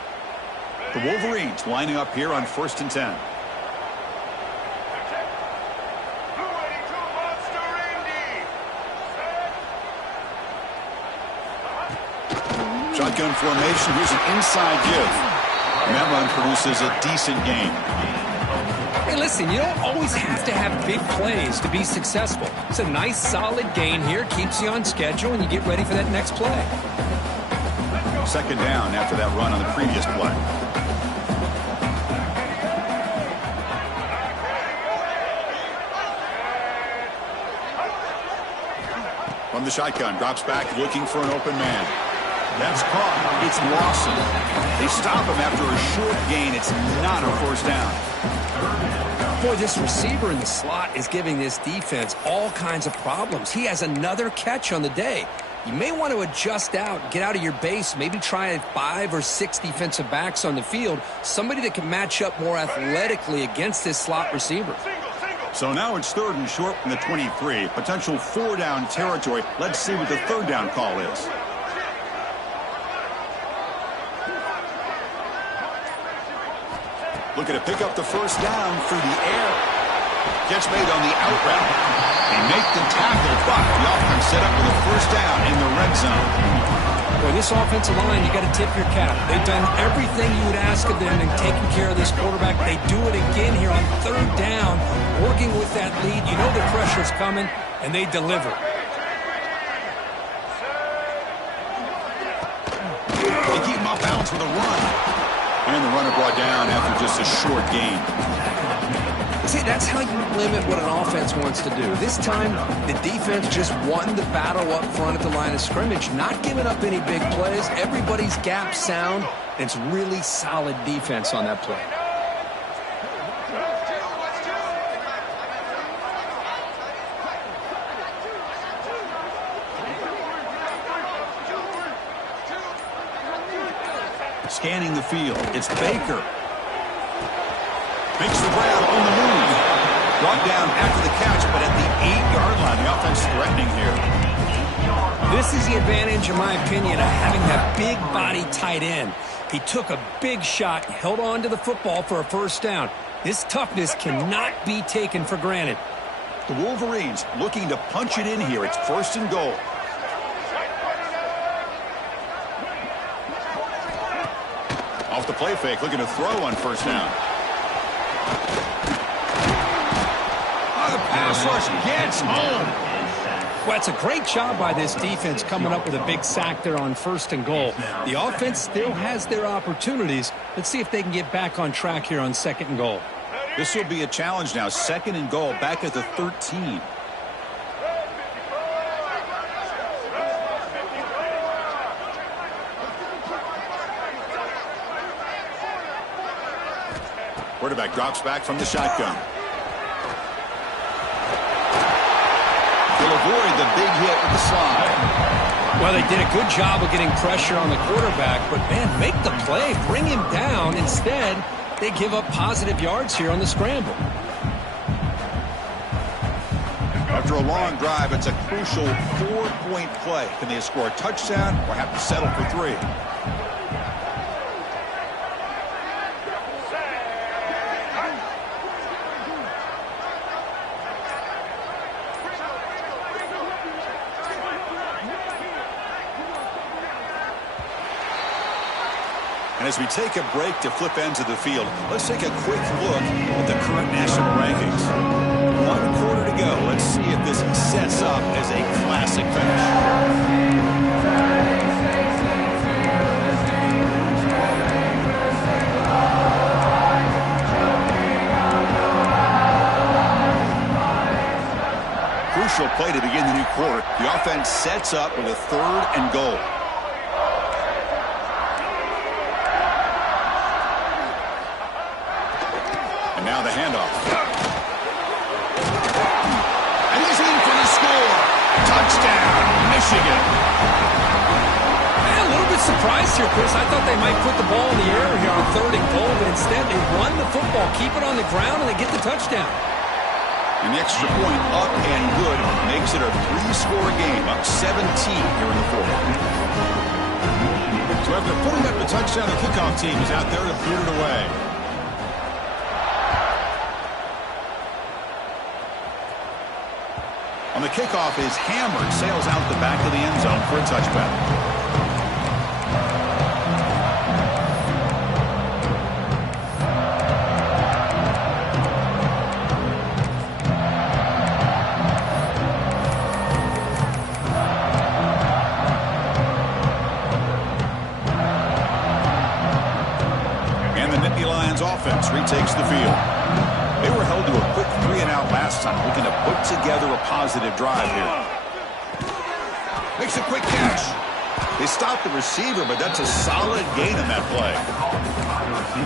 The Wolverines lining up here on 1st and 10. Shotgun formation. Here's an inside give. And that run produces a decent gain. Hey, listen, you don't always have to have big plays to be successful. It's a nice, solid gain here. Keeps you on schedule, and you get ready for that next play. Second down after that run on the previous play. From the shotgun, drops back looking for an open man. That's caught. It's Lawson. They stop him after a short gain. It's not a first down. Boy, this receiver in the slot is giving this defense all kinds of problems. He has another catch on the day. You may want to adjust out, get out of your base, maybe try 5 or 6 defensive backs on the field, somebody that can match up more athletically against this slot receiver. So now it's 3rd and short from the 23. Potential 4-down territory. Let's see what the 3rd down call is. Looking to pick up the first down through the air. Catch made on the out route. They make the tackle, but the offense set up with a first down in the red zone. Boy, this offensive line, you got to tip your cap. They've done everything you would ask of them in taking care of this quarterback. They do it again here on 3rd down, working with that lead. You know the pressure's coming, and they deliver. They keep him off balance with a run. And the runner brought down after just a short gain. See, that's how you limit what an offense wants to do. This time, the defense just won the battle up front at the line of scrimmage, not giving up any big plays. Everybody's gap sound, and it's really solid defense on that play. Scanning the field. It's Baker. Makes the grab on the move. Brought down after the catch, but at the 8-yard line, the offense threatening here. This is the advantage, in my opinion, of having that big body tight end. He took a big shot, held on to the football for a first down. This toughness cannot be taken for granted. The Wolverines looking to punch it in here. It's 1st and goal. Off the play fake, looking to throw on first down. Oh, the pass rush gets home. Well, it's a great job by this defense coming up with a big sack there on 1st and goal. The offense still has their opportunities. Let's see if they can get back on track here on 2nd and goal. This will be a challenge now. 2nd and goal, back at the 13. Quarterback drops back from the shotgun. He'll avoid the big hit with the slide. Well, they did a good job of getting pressure on the quarterback, but, man, make the play. Bring him down. Instead, they give up positive yards here on the scramble. After a long drive, it's a crucial 4-point play. Can they score a touchdown or have to settle for 3? And as we take a break to flip ends of the field, let's take a quick look at the current national rankings. 1 quarter to go. Let's see if this sets up as a classic finish. Crucial play to begin the new quarter. The offense sets up with a 3rd and goal. And now the handoff. And he's in for the score. Touchdown, Michigan. Man, a little bit surprised here, Chris. I thought they might put the ball in the air here on 3rd and goal, but instead they run the football, keep it on the ground, and they get the touchdown. And the extra point up and good makes it a 3-score game, up 17 here in the 4th. So after putting up the touchdown, the kickoff team is out there to boot it away. On the kickoff is hammered, sails out the back of the end zone for a touchback. And the Nittany Lions offense retakes the field. They were held to a quick 3-and-out last time, looking to put together a positive drive here. Makes a quick catch. They stopped the receiver, but that's a solid gain in that play.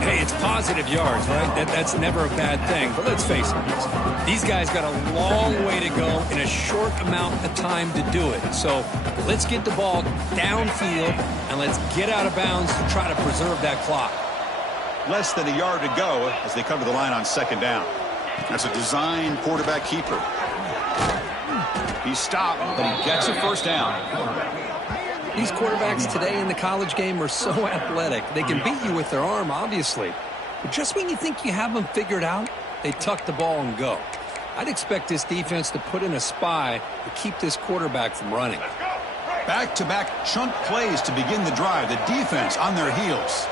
Hey, it's positive yards, right? That's never a bad thing. But let's face it, these guys got a long way to go in a short amount of time to do it. So let's get the ball downfield, and let's get out of bounds to try to preserve that clock. Less than a yard to go as they come to the line on 2nd down. That's a design quarterback keeper. He's stopped, but he gets a 1st down. These quarterbacks today in the college game are so athletic. They can beat you with their arm, obviously. But just when you think you have them figured out, they tuck the ball and go. I'd expect this defense to put in a spy to keep this quarterback from running. Back-to-back chunk plays to begin the drive. The defense on their heels.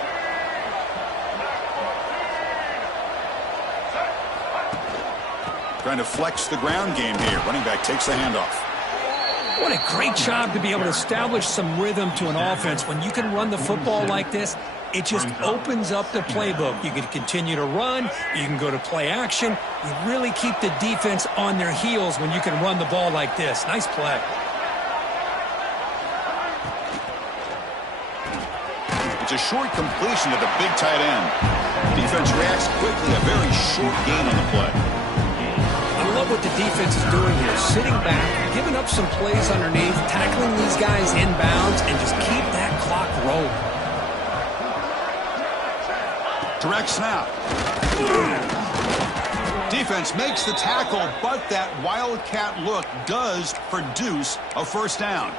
Trying to flex the ground game here. Running back takes the handoff. What a great job to be able to establish some rhythm to an offense. When you can run the football like this, it just opens up the playbook. You can continue to run. You can go to play action. You really keep the defense on their heels when you can run the ball like this. Nice play. It's a short completion to the big tight end. Defense reacts quickly. A very short gain on the play. I love what the defense is doing here. Sitting back, giving up some plays underneath, tackling these guys inbounds, and just keep that clock rolling. Direct snap. Defense makes the tackle, but that wildcat look does produce a 1st down.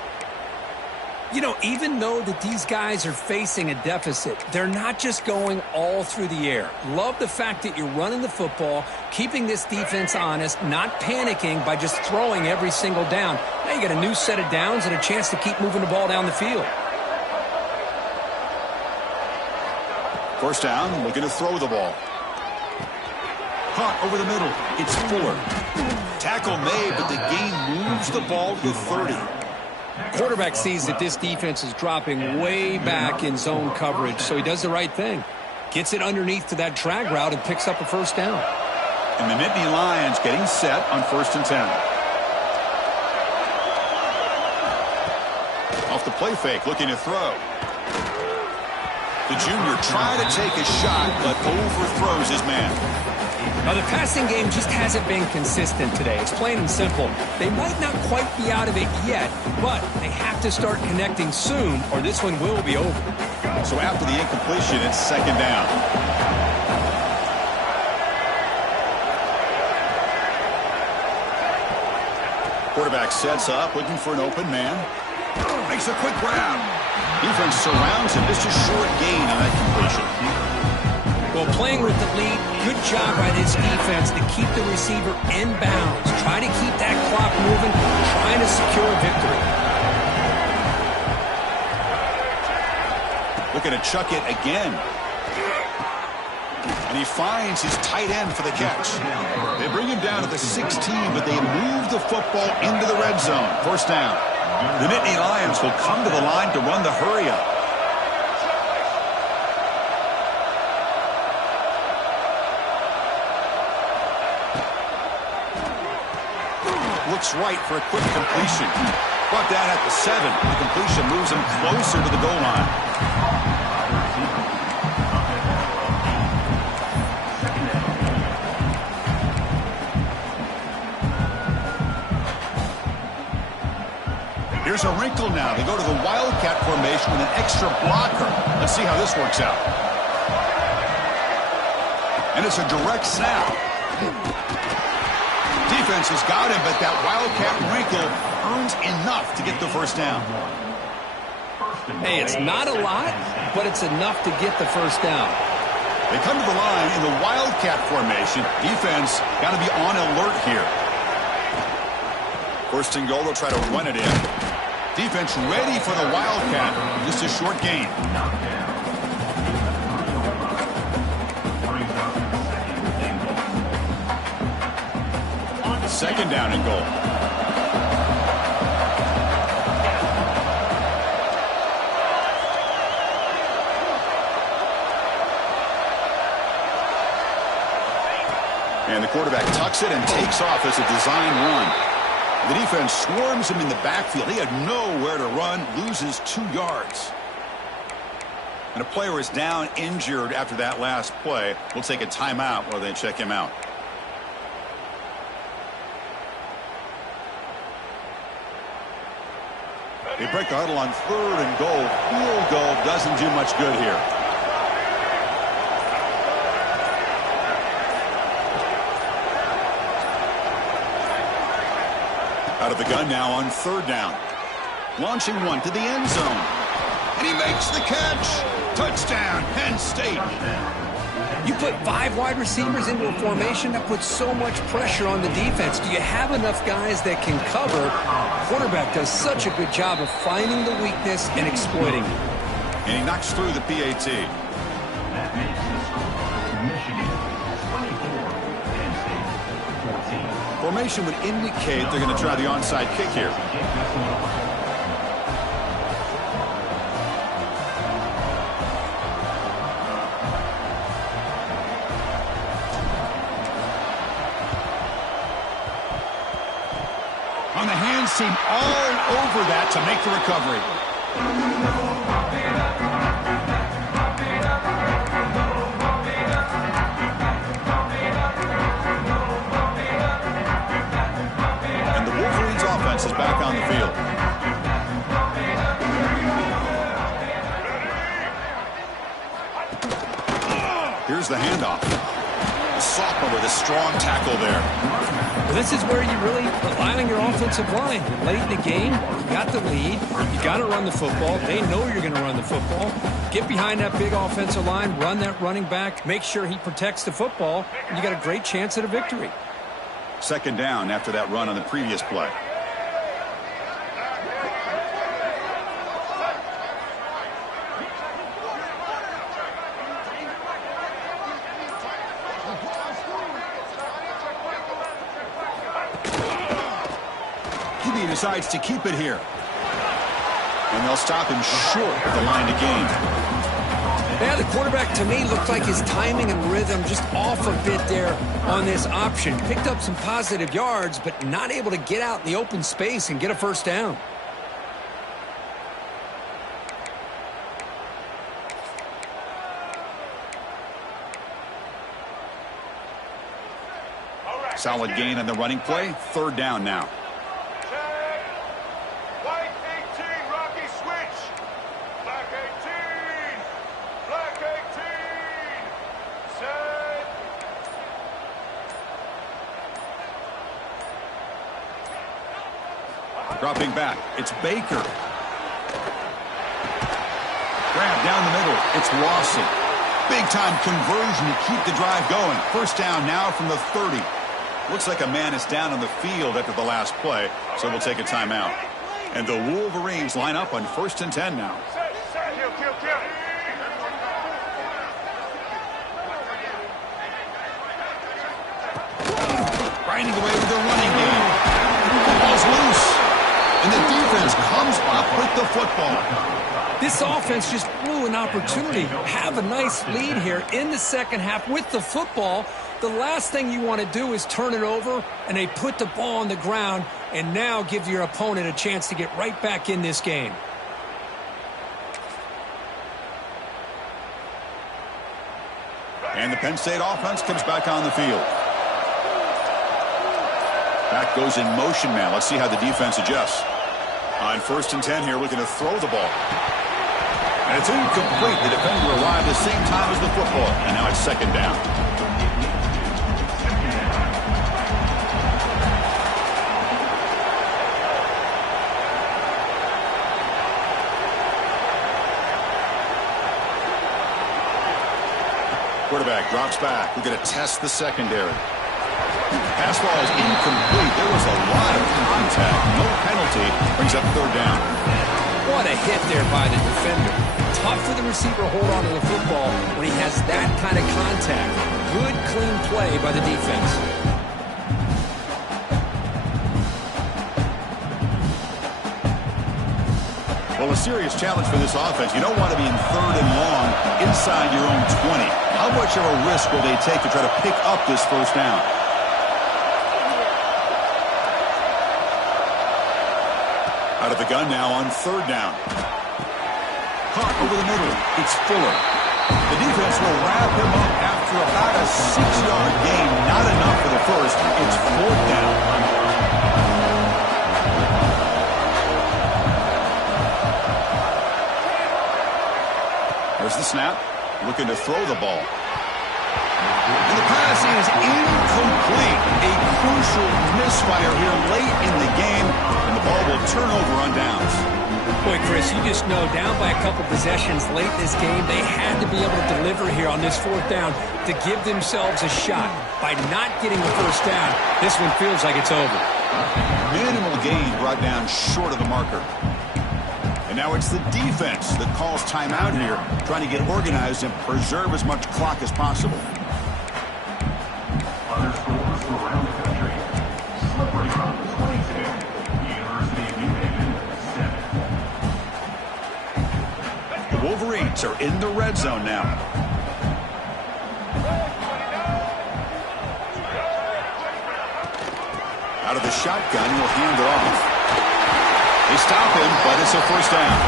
You know, even though that these guys are facing a deficit, they're not just going all through the air. Love the fact that you're running the football, keeping this defense honest, not panicking by just throwing every single down. Now you got a new set of downs and a chance to keep moving the ball down the field. 1st down, looking to throw the ball. Caught over the middle. It's Fuller. Tackle made, but the gain moves the ball to 30. Quarterback sees that this defense is dropping way back in zone coverage, so he does the right thing. Gets it underneath to that drag route and picks up a 1st down. And the Nittany Lions getting set on 1st and 10. Off the play fake, looking to throw. The junior trying to take a shot, but overthrows his man. Now, the passing game just hasn't been consistent today. It's plain and simple. They might not quite be out of it yet, but they have to start connecting soon, or this one will be over. So after the incompletion, it's second down. Quarterback sets up, looking for an open man. Makes a quick grab. Defense surrounds him. Just a short gain on that completion. Well, playing with the lead, good job by this defense to keep the receiver in bounds. Try to keep that clock moving, trying to secure a victory. Looking to chuck it again. And he finds his tight end for the catch. They bring him down to the 16, but they move the football into the red zone. First down. The Nittany Lions will come to the line to run the hurry-up. Looks right for a quick completion. Brought down at the 7. The completion moves him closer to the goal line. Here's a wrinkle now. They go to the Wildcat formation with an extra blocker. Let's see how this works out. And it's a direct snap. Defense has got him, but that Wildcat wrinkle earns enough to get the first down. Hey, it's not a lot, but it's enough to get the first down. They come to the line in the Wildcat formation. Defense got to be on alert here. First and goal, they'll try to run it in. Defense ready for the Wildcat. Just a short gain. Second down and goal. And the quarterback tucks it and takes off as a design run. The defense swarms him in the backfield. He had nowhere to run, loses 2 yards. And a player is down injured after that last play. We'll take a timeout while they check him out. They break the huddle on third and goal. Field goal doesn't do much good here. Out of the gun now on third down. Launching one to the end zone. And he makes the catch. Touchdown, Penn State. You put 5 wide receivers into a formation, that puts so much pressure on the defense. Do you have enough guys that can cover? Quarterback does such a good job of finding the weakness and exploiting it. And he knocks through the PAT. That makes the score Michigan 24, Penn State 14. Formation would indicate they're going to try the onside kick here. On the hands team all over that to make the recovery. And the Wolverines offense is back on the field. Here's the handoff. The sophomore with a strong tackle there. Well, this is where you really rely on your offensive line. You're late in the game, you got the lead, you got to run the football. They know you're going to run the football. Get behind that big offensive line, run that running back, make sure he protects the football, and you got a great chance at a victory. Second down after that run on the previous play. He decides to keep it here. And they'll stop him short of the line to gain. Yeah, the quarterback, to me, looked like his timing and rhythm just off a bit there on this option. Picked up some positive yards, but not able to get out in the open space and get a first down. Solid gain on the running play. Third down now. White 18, Rocky switch. Black 18. Black 18. Set. Dropping back. It's Baker. Grab down the middle. It's Lawson. Big-time conversion to keep the drive going. First down now from the 30. Looks like a man is down on the field after the last play, so we'll take a timeout. And the Wolverines line up on 1st and 10 now. Kill. Grinding away with the running game. Football's loose. And the defense comes up with the football. This offense just blew an opportunity. Have a nice lead here in the second half with the football. The last thing you want to do is turn it over, and they put the ball on the ground and now give your opponent a chance to get right back in this game. And the Penn State offense comes back on the field. Back goes in motion now. Let's see how the defense adjusts. On 1st and 10 here, looking to throw the ball. And it's incomplete. The defender arrived the same time as the football. And now it's 2nd down. Quarterback drops back. We're going to test the secondary. Pass ball is incomplete. There was a lot of contact. No penalty. Brings up 3rd down. What a hit there by the defender. Tough for the receiver to hold on to the football when he has that kind of contact. Good, clean play by the defense. Well, a serious challenge for this offense. You don't want to be in 3rd and long inside your own 20. How much of a risk will they take to try to pick up this 1st down? Out of the gun now on 3rd down. Caught over the middle. It's Fuller. The defense will wrap him up after about a 6-yard gain. Not enough for the first. It's 4th down. There's the snap. Looking to throw the ball. And the pass is incomplete. A crucial misfire here late in the game, and the ball will turn over on downs. Boy, Chris, you just know down by a couple possessions late in this game, they had to be able to deliver here on this 4th down to give themselves a shot. By not getting the 1st down, this one feels like it's over. Minimal gain brought down short of the marker. And now it's the defense that calls timeout here, trying to get organized and preserve as much clock as possible. Other scores from around the country. Slippery from 22. University of New Haven, 7. The Wolverines are in the red zone now. Out of the shotgun, he'll hand it off. They stop him, but it's a 1st down.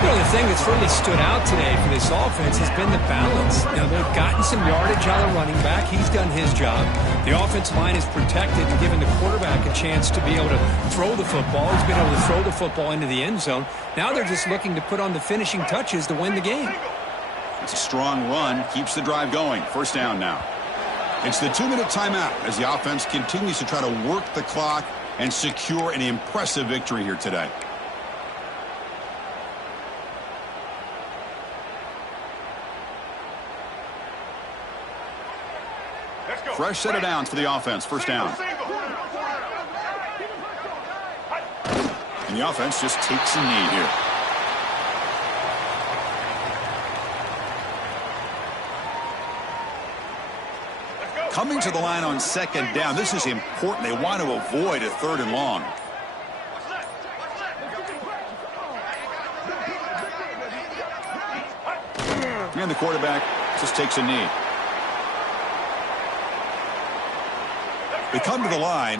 You know, the thing that's really stood out today for this offense has been the balance. You know, they've gotten some yardage on the running back. He's done his job. The offensive line is protected and given the quarterback a chance to be able to throw the football. He's been able to throw the football into the end zone. Now they're just looking to put on the finishing touches to win the game. It's a strong run, keeps the drive going. 1st down now. It's the 2-minute timeout as the offense continues to try to work the clock and secure an impressive victory here today. Fresh set of downs for the offense. 1st down. And the offense just takes a knee here. Coming to the line on 2nd down. This is important. They want to avoid a 3rd and long. And the quarterback just takes a knee. They come to the line.